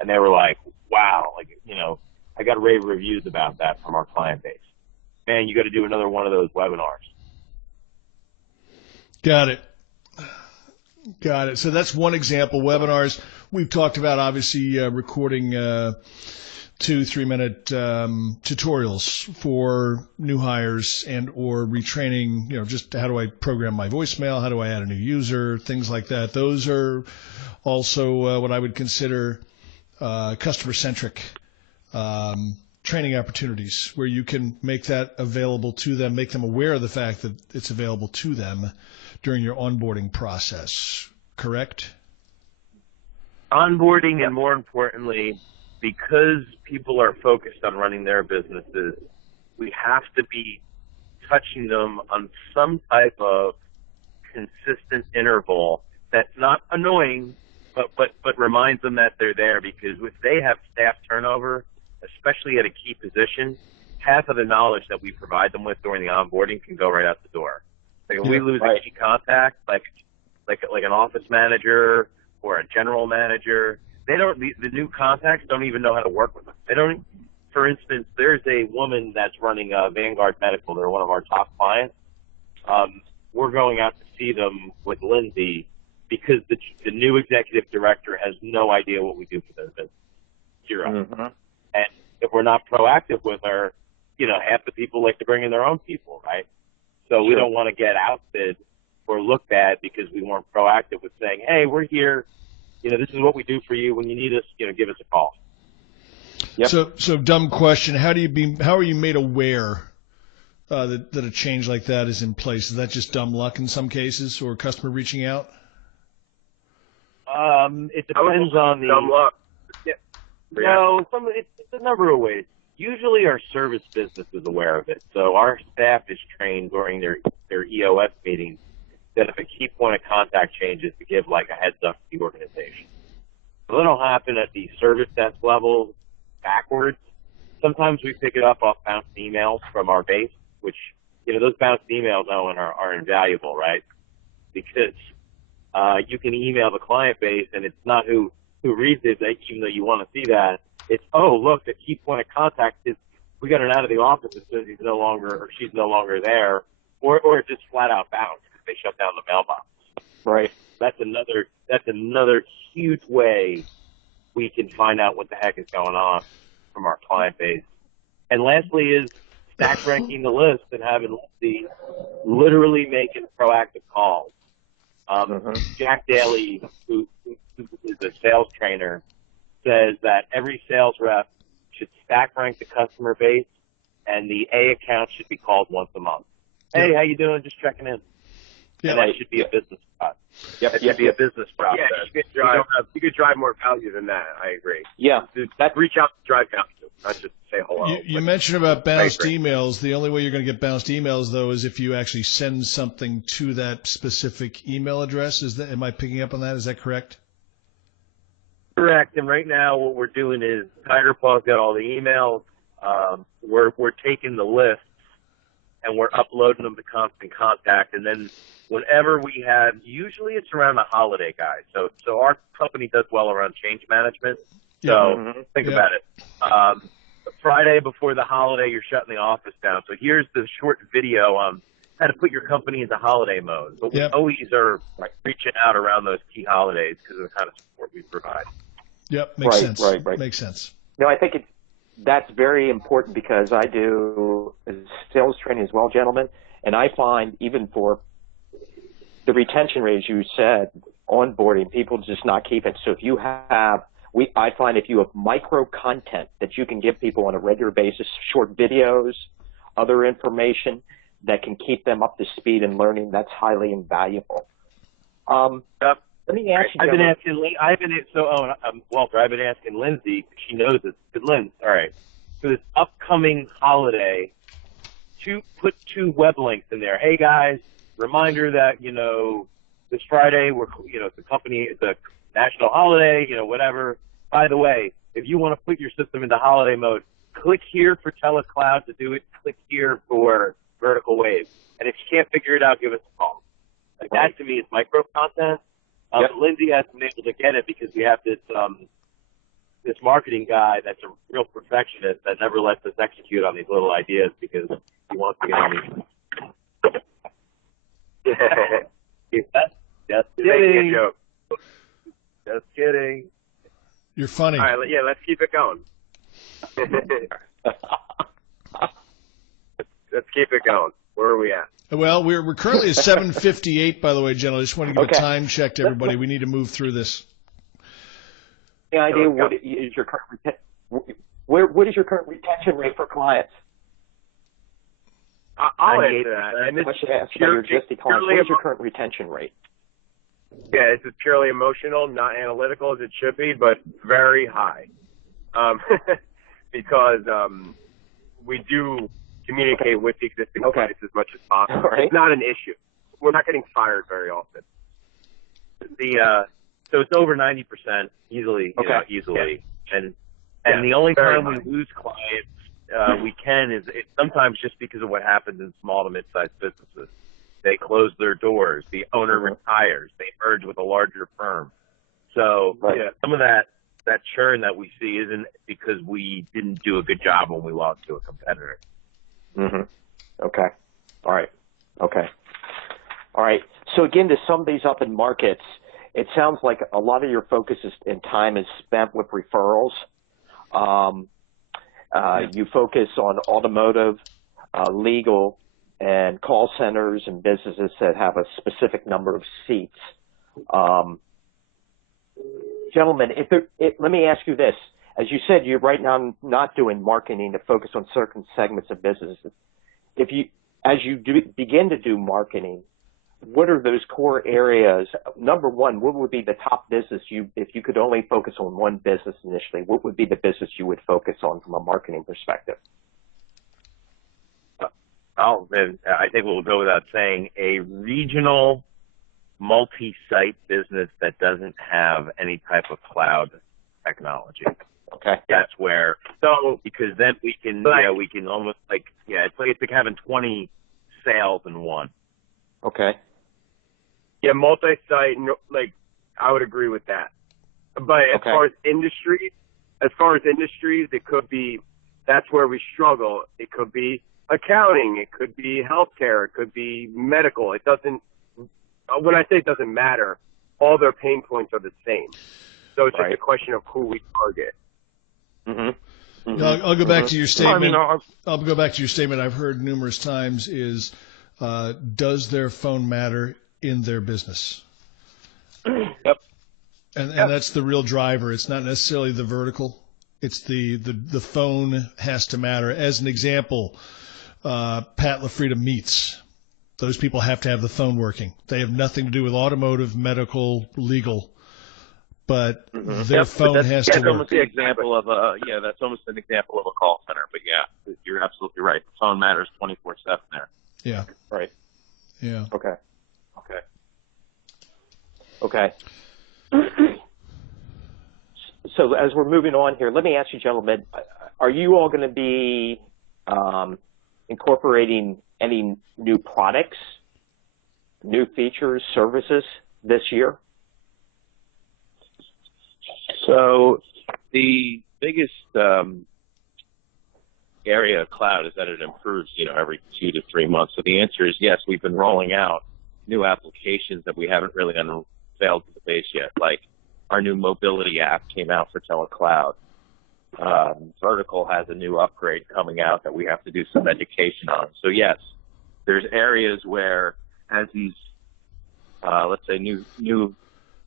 And they were like, wow, like, you know, I got rave reviews about that from our client base. Man, you got to do another one of those webinars. Got it. Got it. So that's one example. Webinars. We've talked about obviously recording 2-3 minute tutorials for new hires and or retraining. You know, just how do I program my voicemail? How do I add a new user? Things like that. Those are also what I would consider customer centric training opportunities, where you can make that available to them, make them aware of the fact that it's available to them during your onboarding process, correct? Onboarding, and more importantly, because people are focused on running their businesses, we have to be touching them on some type of consistent interval that's not annoying, but reminds them that they're there, because if they have staff turnover, especially at a key position, half of the knowledge that we provide them with during the onboarding can go right out the door. Like if we lose a key contact, like an office manager or a general manager, the new contacts don't even know how to work with them. They don't. For instance, there's a woman that's running Vanguard Medical. They're one of our top clients. We're going out to see them with Lindsay because the new executive director has no idea what we do for their business. Zero. Mm-hmm. And if we're not proactive with her, you know, half the people like to bring in their own people, right? So we don't want to get outbid or looked at because we weren't proactive with saying, hey, we're here. You know, this is what we do for you. When you need us, you know, give us a call. Yep. So dumb question. How are you made aware that a change like that is in place? Is that just dumb luck in some cases, or customer reaching out? It depends on the dumb luck. Yeah. No, it's a number of ways. Usually our service business is aware of it. So our staff is trained during their EOS meetings that if a key point of contact changes, to give like a heads up to the organization. So that'll happen at the service desk level backwards. Sometimes we pick it up off bounced emails from our base, which, you know, those bounced emails, Owen, are invaluable, right? Because you can email the client base and it's not who reads it, even though you want to see that. It's, oh, look, the key point of contact is, we got it out of the office as soon as he's no longer or she's no longer there, or just flat out bounced because they shut down the mailbox. Right. That's another huge way we can find out what the heck is going on from our client base. And lastly is stack ranking the list and having the literally making proactive calls. Jack Daly, who is a sales trainer, says that every sales rep should stack rank the customer base, and the A account should be called once a month. Hey, how you doing? Just checking in. Yeah, and that should be a business process. Yep. It should be a business process. Yeah, you could drive more value than that. I agree. Yeah. Reach out to drive value, not just say hello. You mentioned about bounced emails. The only way you're going to get bounced emails, though, is if you actually send something to that specific email address. Am I picking up on that? Is that correct? Correct. And right now what we're doing is Tiger Paw's got all the emails. We're taking the lists and we're uploading them to Constant Contact. And then whenever we have, usually it's around the holiday, guys. So our company does well around change management. So think about it. Friday before the holiday, you're shutting the office down. So here's the short video on how to put your company into holiday mode. But we always are reaching out around those key holidays because of the kind of support we provide. Yep, makes sense. Right. Makes sense. No, I think that's very important because I do sales training as well, gentlemen, and I find even for the retention rate, as you said, onboarding, people just not keep it. So if you have, I find if you have micro content that you can give people on a regular basis, short videos, other information that can keep them up to speed and learning, that's highly invaluable. Let me ask you. Walter, I've been asking Lindsay. She knows this. But Lindsay, all right, for this upcoming holiday, put 2 web links in there. Hey guys, reminder that this Friday it's the company, it's a national holiday, whatever. By the way, if you want to put your system into holiday mode, click here for TeleCloud to do it. Click here for Vertical Wave. And if you can't figure it out, give us a call. That to me is micro content. Lindsay hasn't been able to get it because we have this marketing guy that's a real perfectionist that never lets us execute on these little ideas because he wants to get on these. Just kidding. Joke. Just kidding. You're funny. All right, yeah, let's keep it going. Let's keep it going. Where are we at? Well, we're currently at 7:58, by the way, gentlemen. I just want to give a Okay. time check to everybody. We need to move through this. Any idea what is your current what is your current retention rate for clients? I'll answer that. And this I should ask about pure- your existing clients. purely What is your emo- current retention rate? Yeah, this is purely emotional, not analytical as it should be, but very high. Because we do communicate with the existing Okay. clients as much as possible. All right. It's not an issue. We're not getting fired very often. So it's over 90% easily, easily. And the only very time high. we lose clients, we can is sometimes just because of what happens in small to mid-sized businesses. They close their doors. The owner retires. They merge with a larger firm. So some of that churn that we see isn't because we didn't do a good job when we lost to a competitor. Mm-hmm. Okay. All right. Okay. All right. So again, to sum these up in markets, it sounds like a lot of your focus and time is spent with referrals. You focus on automotive, legal, and call centers and businesses that have a specific number of seats. Gentlemen, let me ask you this. As you said, you're right now not doing marketing to focus on certain segments of businesses. As you begin to do marketing, what are those core areas? Number one, what would be the top business if you could only focus on one business initially, what would be the business you would focus on from a marketing perspective? And I think we'll go without saying, a regional multi-site business that doesn't have any type of cloud technology. Okay. That's where, because then we can almost it's like having 20 sales in one. Okay. Yeah, multi-site, I would agree with that. But as far as industries, it could be, that's where we struggle. It could be accounting, it could be healthcare, it could be medical. It doesn't, when I say it doesn't matter, all their pain points are the same. So it's just a question of who we target. Mm-hmm. Mm-hmm. I'll go back to your statement. I'll go back to your statement I've heard numerous times is, does their phone matter in their business? Yep. And that's the real driver. It's not necessarily the vertical. It's the phone has to matter. As an example, Pat LaFrieda Meats. Those people have to have the phone working. They have nothing to do with automotive, medical, legal, but their phone has to that's work. almost the example of that's almost an example of a call center. But yeah, you're absolutely right. The phone matters 24/7 there. Yeah. Right. Yeah. Okay. So as we're moving on here, let me ask you, gentlemen, are you all going to be incorporating any new products, new features, services this year? So the biggest area of cloud is that it improves, every 2 to 3 months. So the answer is yes. We've been rolling out new applications that we haven't really unveiled to the base yet. Like our new mobility app came out for telecloud. Vertical has a new upgrade coming out that we have to do some education on. So yes, there's areas where as these, let's say new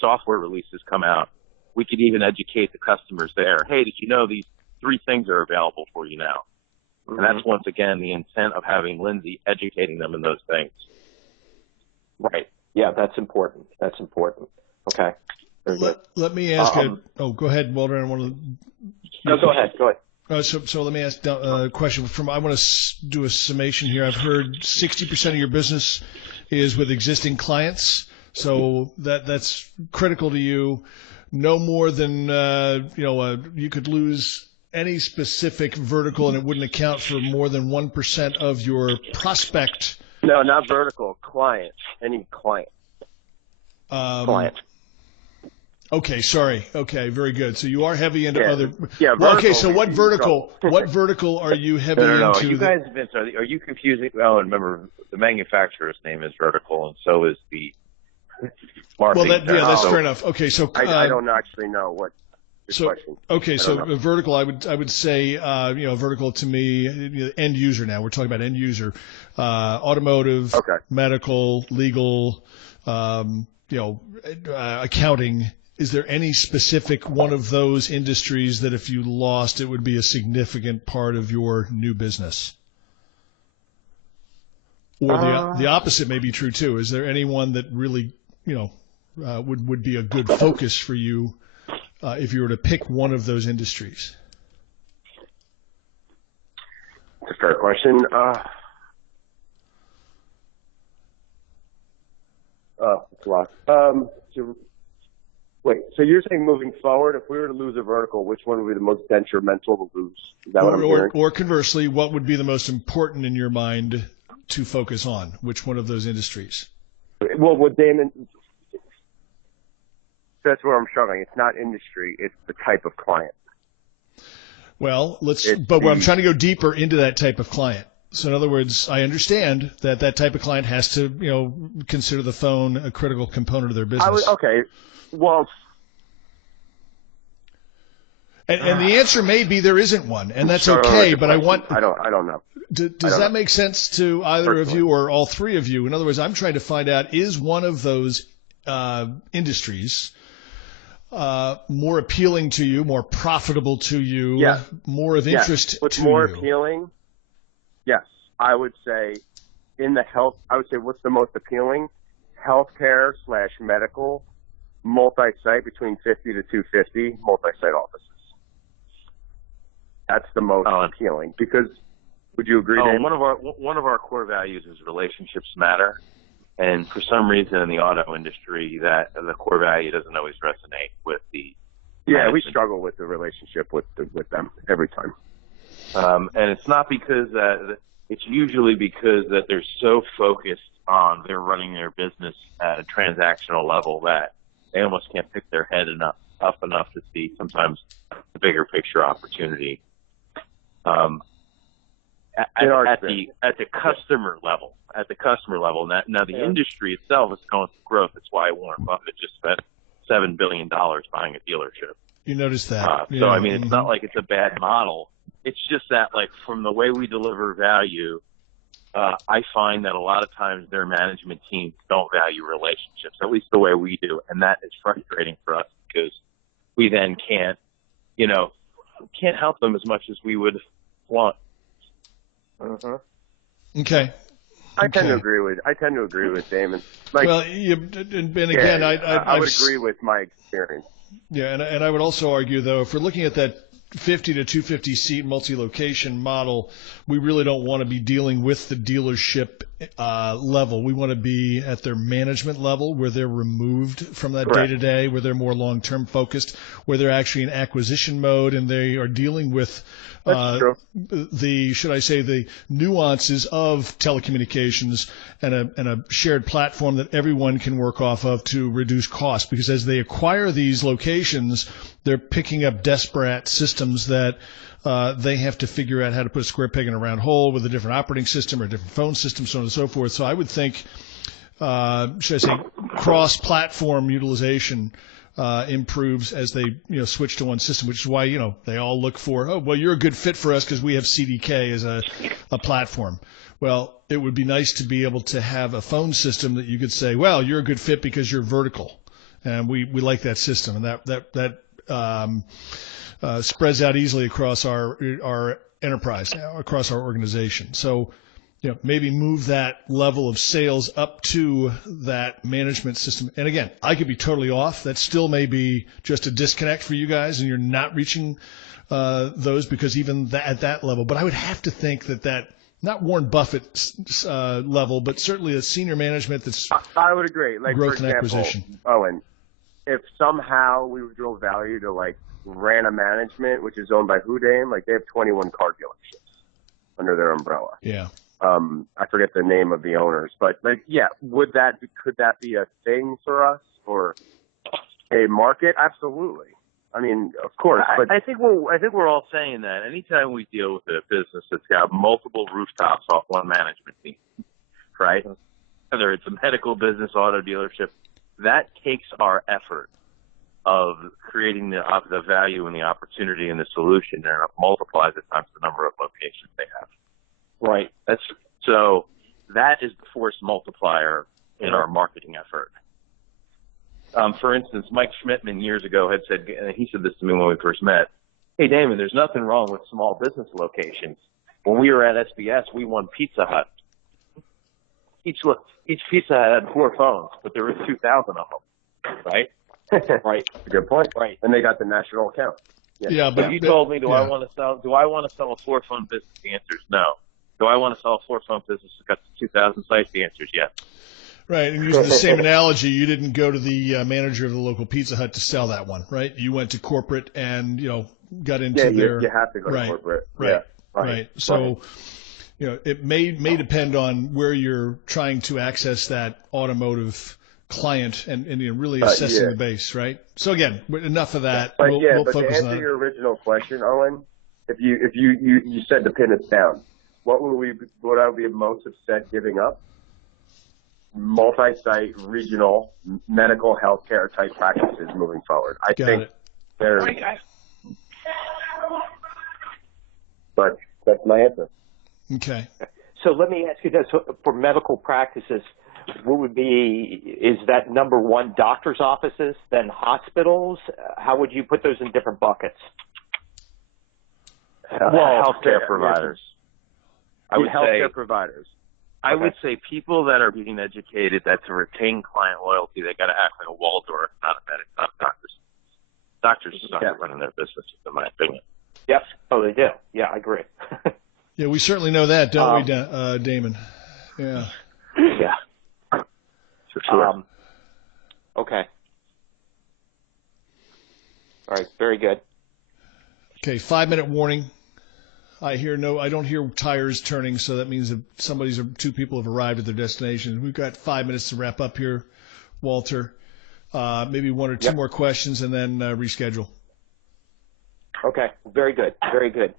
software releases come out, we could even educate the customers there. Hey, did you know these 3 things are available for you now? And that's once again the intent of having Lindsay educating them in those things. Right. Yeah, that's important. Okay. Very good. Let me ask go ahead, Walter. I want to. No, go ahead. So let me ask a question. I want to do a summation here. I've heard 60% of your business is with existing clients, so that's critical to you. No more than you could lose any specific vertical, and it wouldn't account for more than 1% of your prospect. No, not vertical. Client. Any client. Client. Okay, sorry. Okay, very good. So you are heavy into other. Yeah. Well, okay, so what vertical? What vertical are you heavy No. into? You guys, Vince, are you confusing? Oh, and remember, the manufacturer's name is Vertical, and so is the marketing. Well, that's fair enough. Okay, so I don't actually know what. Question. Okay, so vertical, I would say, vertical to me, end user. Now we're talking about end user, automotive, medical, legal, accounting. Is there any specific one of those industries that if you lost, it would be a significant part of your new business? Or the opposite may be true too. Is there anyone that really, would be a good focus for you if you were to pick one of those industries? It's a fair question. It's a lot. So you're saying moving forward, if we were to lose a vertical, which one would be the most detrimental to lose? Is that what I'm hearing? Or conversely, what would be the most important in your mind to focus on? Which one of those industries? Well, what Damon, that's where I'm struggling. It's not industry; it's the type of client. Well, I'm trying to go deeper into that type of client. So in other words, I understand that type of client has to, consider the phone a critical component of their business. Well, and the answer may be there isn't one, and that's okay. But I don't know. Does that make sense to either of you or all three of you? In other words, I'm trying to find out, is one of those industries more appealing to you, more profitable to you, more of interest to you? What's more appealing? Yes, I would say in the health. I would say what's the most appealing? Healthcare / medical, multi-site between 50 to 250, multi-site offices. That's the most appealing because. Would you agree? One of our core values is relationships matter, and for some reason in the auto industry, that the core value doesn't always resonate with the. Yeah, we struggle with the relationship with them every time. And it's not because it's usually because that they're so focused on they're running their business at a transactional level that they almost can't pick their head up enough to see sometimes the bigger picture opportunity. At the customer level. Now the industry itself is going through growth. That's why Warren Buffett just spent $7 billion buying a dealership. You noticed that. It's not like it's a bad model. It's just that, like, from the way we deliver value, I find that a lot of times their management teams don't value relationships, at least the way we do, and that is frustrating for us because we then can't help them as much as we would want. Okay. I tend to agree with Damon. I would agree with my experience. Yeah, and I would also argue, though, if we're looking at that 50 to 250 seat multi-location model, we really don't want to be dealing with the dealership level. We want to be at their management level where they're removed from that day-to-day, where they're more long-term focused, where they're actually in acquisition mode and they are dealing with the nuances of telecommunications and a shared platform that everyone can work off of to reduce costs. Because as they acquire these locations, they're picking up disparate systems that they have to figure out how to put a square peg in a round hole with a different operating system or a different phone system, so on and so forth. So I would think, cross-platform utilization improves as they switch to one system, which is why they all look for, you're a good fit for us because we have CDK as a platform. Well, it would be nice to be able to have a phone system that you could say, well, you're a good fit because you're vertical, and we like that system, and that spreads out easily across our enterprise, across our organization. So, maybe move that level of sales up to that management system. And again, I could be totally off. That still may be just a disconnect for you guys, and you're not reaching those because even at that level. But I would have to think that not Warren Buffett's level, but certainly a senior management that's I would agree. Like, growth for and example, acquisition. Owen, if somehow we drove value to like Rana Management, which is owned by Houdain, like they have 21 car dealerships under their umbrella. Yeah. I forget the name of the owners, but could that be a thing for us? Or a market, absolutely. I mean, of course, but I think we're all saying that. Anytime we deal with a business that's got multiple rooftops off one management team, right? Whether it's a medical business, auto dealership, that takes our effort of creating the value and the opportunity and the solution, and it multiplies it times the number of locations they have. Right. So that is the force multiplier in our marketing effort. For instance, Mike Schmidtman years ago had said, and he said this to me when we first met, "Hey, Damon, there's nothing wrong with small business locations. When we were at SBS, we won Pizza Hut. Each Pizza Hut had 4 phones, but there were 2,000 of them, right?" Right. That's a good point. Right. And they got the national account. Yeah, But you told me, do I want to sell a 4-phone business? The answer is no. Do I want to sell a 4-phone business that's got 2,000 sites? The answer is yes. Right, and using the same analogy, you didn't go to the manager of the local Pizza Hut to sell that one, right? You went to corporate and got into their. You have to go to corporate. Right, Yeah. right. So, it may depend on where you're trying to access that automotive client and really assessing the base, right? So again, owugh of that. But we'll but to focus answer on your original question, Owen, if you said to pin us down, what would I be most upset giving up? Multi-site, regional, medical healthcare type practices moving forward. I think they're. But that's my answer. Okay. So let me ask you this: for medical practices, is that number one doctor's offices, then hospitals? How would you put those in different buckets? Healthcare providers. Healthcare providers. I would say people that are being educated, that to retain client loyalty, they got to act like a Waldorf, not a medic, not doctors. Doctors just aren't running their businesses, in my opinion. Yep. Oh, they do. Yeah, I agree. Yeah, we certainly know that, don't we, Damon? Yeah. Yeah. For sure. Okay. All right. Very good. Okay, 5-minute warning. I don't hear tires turning, so that means that 2 people have arrived at their destination. We've got 5 minutes to wrap up here, Walter. Maybe 1 or 2 more questions and then reschedule. Okay, very good, very good.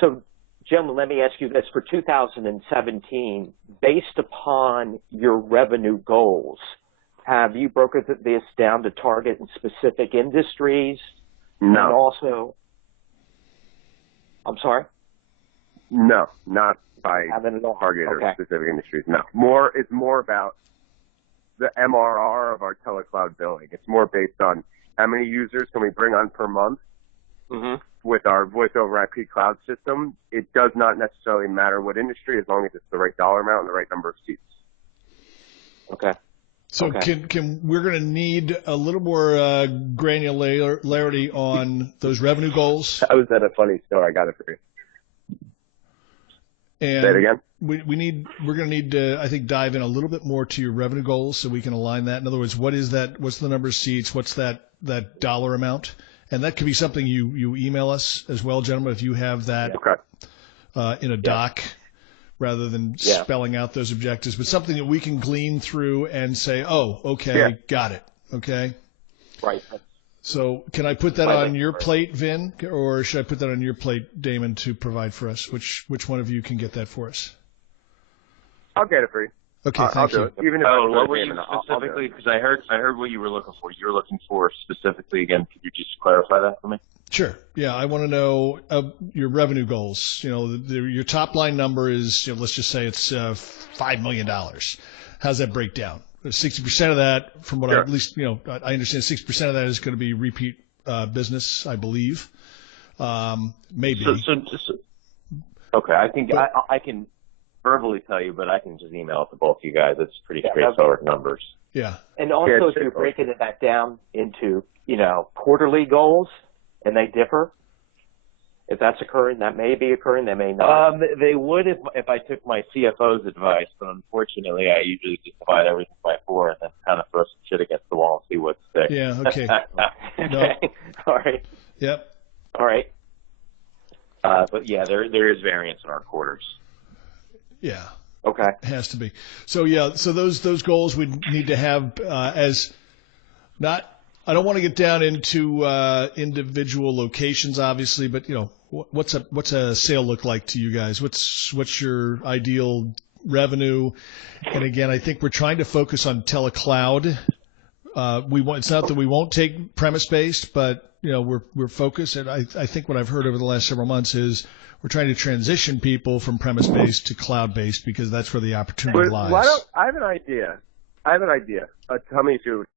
So, gentlemen, let me ask you this. For 2017, based upon your revenue goals, have you broken this down to target in specific industries? No. And also, I'm sorry? No, not by target or specific industries. No. It's more about the MRR of our telecloud billing. It's more based on how many users can we bring on per month with our voice over IP cloud system. It does not necessarily matter what industry, as long as it's the right dollar amount and the right number of seats. Okay. So we're going to need a little more granularity on those revenue goals. How is that a funny story? I got it for you. And say it again. We're going to need to, I think, dive in a little bit more to your revenue goals so we can align that. In other words, what is that? What's the number of seats? What's that dollar amount? And that could be something you email us as well, gentlemen, if you have that in a doc. Rather than spelling out those objectives, but something that we can glean through and say, oh, okay, got it. Okay. Right. So can I put that on your plate, Vin, or should I put that on your plate, Damon, to provide for us? Which one of you can get that for us? I'll get it for you. Okay, thank you. Even if what were you specifically? Because I heard what you were looking for. You were looking for specifically, again, could you just clarify that for me? Sure. Yeah, I want to know your revenue goals. Your top line number is, let's just say it's $5 million. How's that break down? 60% of that, from what I understand, 60% of that is going to be repeat business, I believe. Maybe. Okay, I think I can verbally tell you, but I can just email it to both you guys. It's pretty straightforward numbers. Yeah. And also, if you're breaking that down into, quarterly goals, and they differ, if that's occurring, that may be occurring, they may not. They would if I took my CFO's advice, but unfortunately, I usually just divide everything by 4 and then kind of throw some shit against the wall and see what sticks. Yeah. Okay. No. All right. Yep. All right. But yeah, there is variance in our quarters. Yeah. Okay. It has to be. So those goals we need to have as not I don't want to get down into individual locations, obviously, but what's a sale look like to you guys? What's your ideal revenue? And again, I think we're trying to focus on telecloud. It's not that we won't take premise based, but we're focused. And I think what I've heard over the last several months is we're trying to transition people from premise based to cloud based because that's where the opportunity lies. I have an idea. Tell me if you